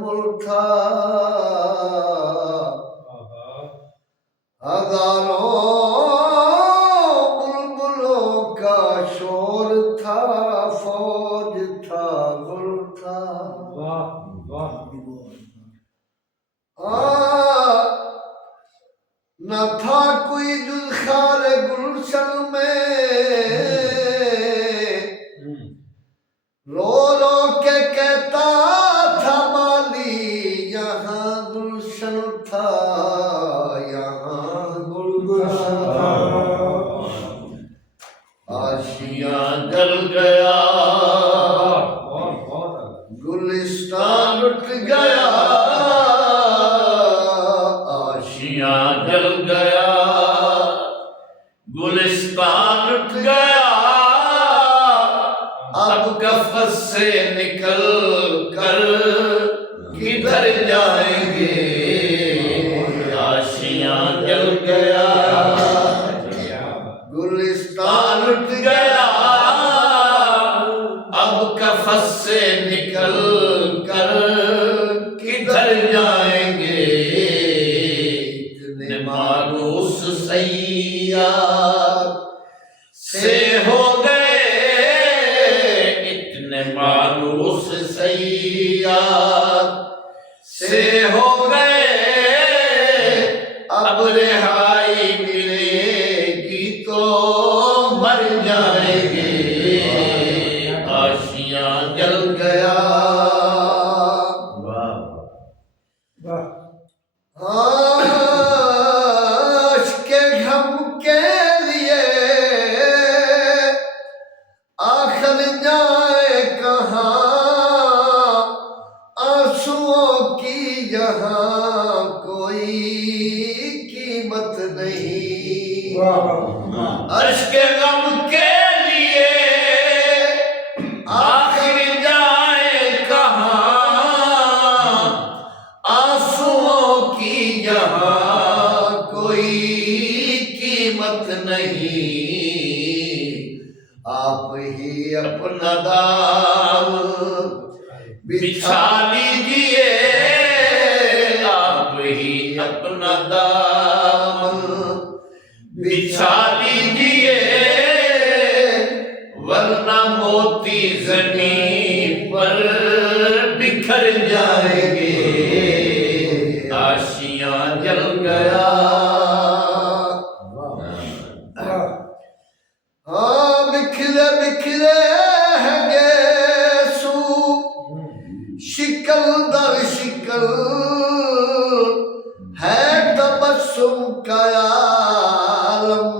ملک تھا، ہزاروں بلبلوں کا شور تھا، فوج تھا، گل تھا، نہ تھا کوئی جز خار گلشن میں، رو رو کے کہتا تھا مالی یہاں گلشن تھا، یہاں گل تھا، آشیاں جل گیا، گلستان اٹھ گیا، آشیاں جل گیا، گلستان اٹھ گیا، اب کفس سے نکل کر کدھر جائیں گے، آشیاں جل گیا، گلستان اٹھ گیا، اب کفس سے نکل کر کدھر جائیں گے، اتنے مانوس سیاد سے ہو گئے، اتنے مانوس سیاد سے ہو گئے، اب رہائی ملے گی تو مر جائیں گے، آشیاں جل گیا، عاشق غم کے لیے آخر جائے کہاں، آنسوؤں کی یہاں کوئی قیمت نہیں، عشق غم کے لیے آخر جائے کہاں، آنسوؤں کی یہاں کوئی قیمت نہیں، آپ ہی اپنا دام بچھا لیجئے، آپ ہی اپنا دام بچھا لیجئے، ورنہ موتی زمین پر بکھر جائیں گے، آشیاں جل گیا، ہاں بکھرے بکھرے ہیں گیسو، شکل در شکل ہے تبسم کا عالم،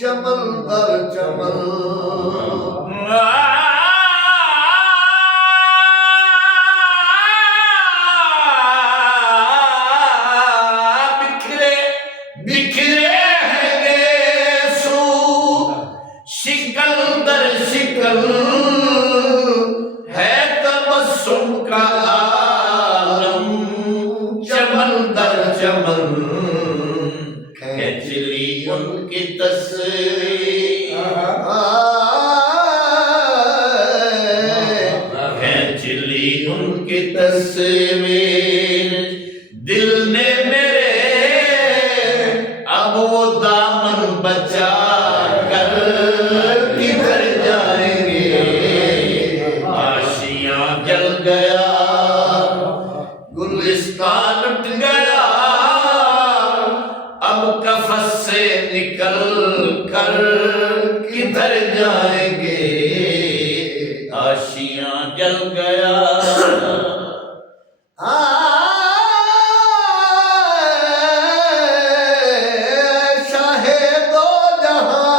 چمن در چمن، بکھرے بکھرے ہیں گیسو، شکل در شکل ہے تبسم کا عالم، چمن در چمن، کھینچ لی ان کی تصویر، کھینچ لی ان کی تصویر، دل نے میرے اب وہ دامن بچا کر کدھر جائیں گے، آشیاں جل گیا، گلستان اٹھ گیا، اب کفس سے نکل کر کدھر جائیں گے، آشیاں جل گیا، شاہ دو جہاں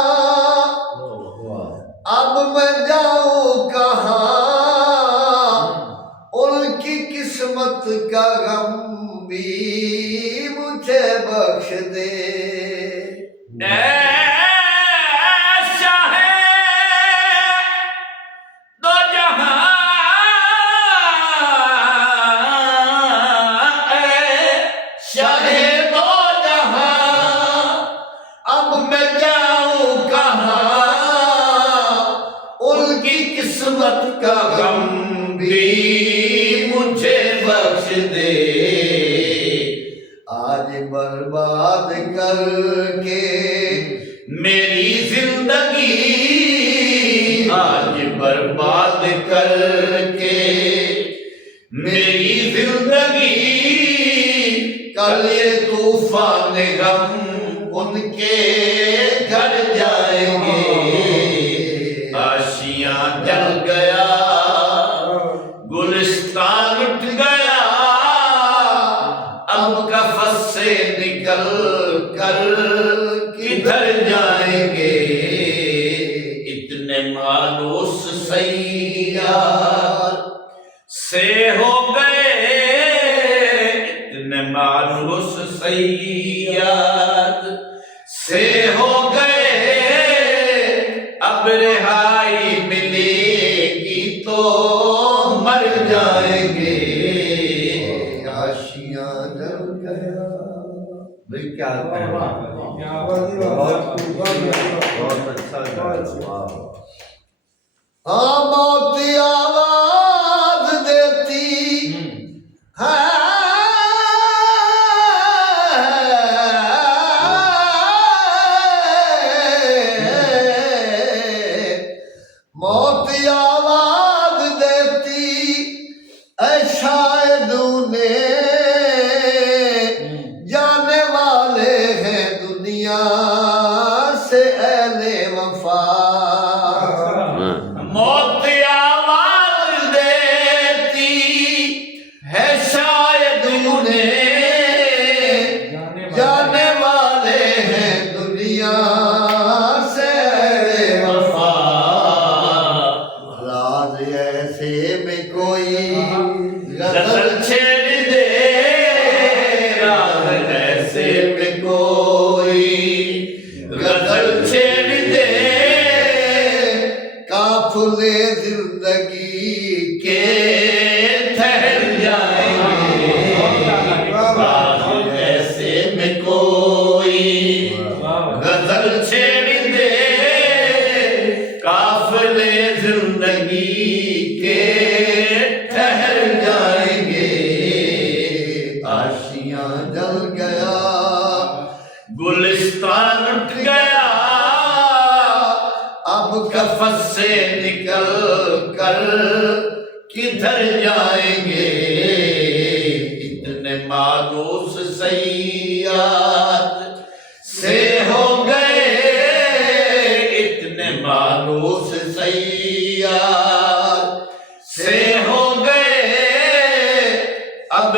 اب میں جاؤں کہاں، ان کی قسمت کا غم بھی مجھے بخش دے، شاہ دو جہاں، شاہ دو جہاں اب میں جاؤں کہاں، ان کی قسمت کا غم بھی مجھے کر کے میری زندگی آج برباد کر کے میری زندگی کل یہ طوفان غم ان کے گھر جائیں گے آشیاں جل گیا گلستان اٹھ گیا اب کفن سے نکل کر کدھر جائیں گے اتنے مانوس سیار سے ہو گئے اتنے مانوس سیار سے ہو گئے اب رہائی ملے گی تو مر جائیں گے آشیاں جل گیا بھئی کیا کہنا بہت اچھا کہا ہاں موت آواز دیتی ہے موت آواز دیتی اے شاید انہیں جانے والے ہیں دنیا سے اہل وفا موت آواز دیتی ہے شاید انہیں جانے والے ہیں دنیا سے اہل وفا راز ایسے میں کوئی غزل چھیڑ دے راز ایسے میں کوئی غزل چھیڑ دے قافلے زندگی کہ ٹھہر جائیں گے راز ایسے میں کوئی غزل چھیڑ دے قافلے زندگی کے ٹھہر جائیں گے آشیاں جل گیا گلستان اٹھ گیا اب کفن سے نکل کر کدھر جائیں گے اتنے مانوس سیاد سے ہو گئے اتنے مانوس سیاد سے ہو گئے اب